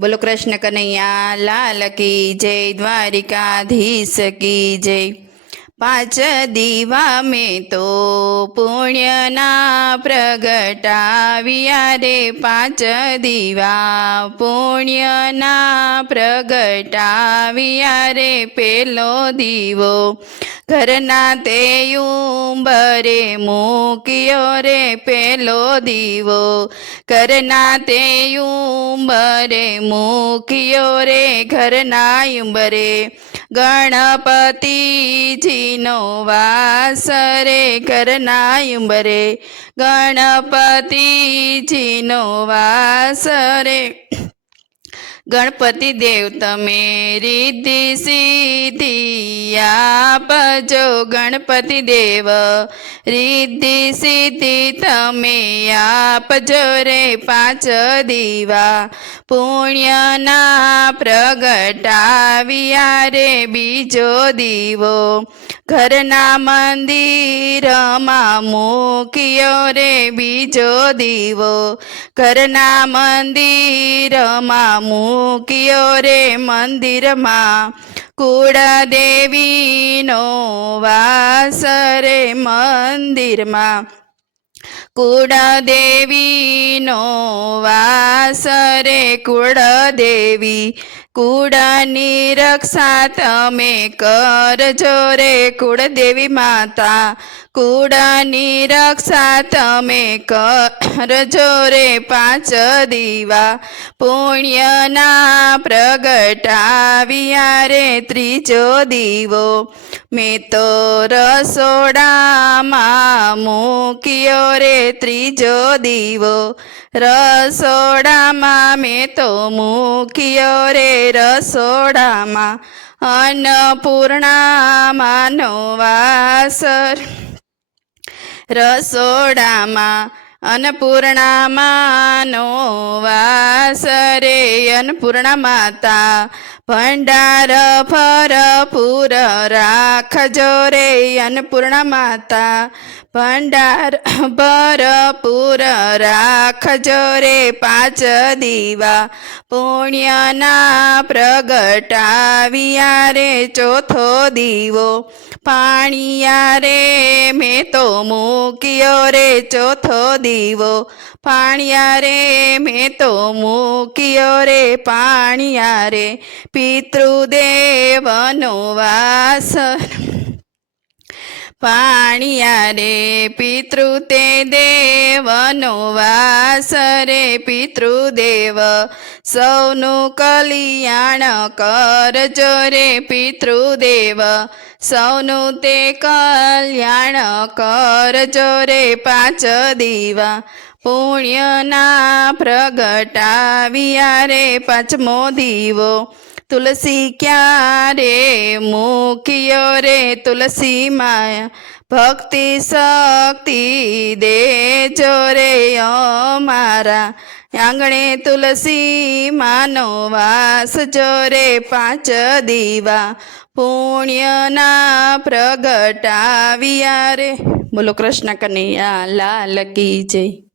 बोलो कृष्ण कन्हैया लाल की जय, द्वारिकाधीश की जय। 5 दीवा में तो पुण्यना प्रगटाव्या रे, 5 दीवा पुण्यना प्रगटाव्या रे। पेलो दीवो घरना ते उंबरे मूक्यो रे, पेलो दीवो घरना ते उंबरे मूक्यो रे। घरना उंबरे गणपतिजीनो वास रे, घरना उंबरे गणपतिजीनो वास रे। गणपति देव तमे रिद्धि सिद्धि आपजो, गणपति देव रिद्धि सिद्धि तमे आपजो रे। 5 दीवा पुण्यना प्रगटाव्या रे, बीजो दीवो घरना मंदिरमा मूक्यो रे। बीजो दीवो घरना मंदिरमा मूक्यो रे। मंदिरमा कुळदेवीनो वास रे, मंदिरमा कुळदेवीनो वास रे। कुळदेवी कुळनी रक्षा तमे करजो रे। कुळदेवी माता कुळनी रक्षा तमे करजो रे। 5 दीवा पुण्यना प्रगटाव्या रे। त्रीजो दीवो मैं तो रसोडामां मूक्यो रे। त्रीजो दीवो रसोडामां मैं तो मूक्यो रे। रसोडामां अन्नपूर्णामानो वास, रसोडामां अन्नपूर्णामानो वास रे। अन्नपूर्णा माता भंडार भरपूर राखजो रे। अन्नपूर्णा माता भंडार भरपूर राखजो रे। 5 दीवा पुण्यना प्रगटाव्या रे। चौथो दीवो पाणिया रे मैं तो मूक्यो रे। चौथो दीवो पाणिया रे मैं तो मूक्यो रे। पाणिया रे पितृदेवनो वास, पाणिया रे पितृते देवनो वास रे। पितृदेव सौनु कल्याण करजो रे। पितृदेव सौनु ते कल्याण करजो रे। 5 दीवा पुण्यना प्रगटाव्या रे। 5मो दीवो तुलसी क्यारे मूक्यो रे। तुलसी माया भक्ति शक्ति देजो रे। अमारा आंगणे तुलसी मानो वास जो रे। 5 दीवा पुण्यना प्रगटाव्या रे। बोलो कृष्ण कन्हैया लाल की जय।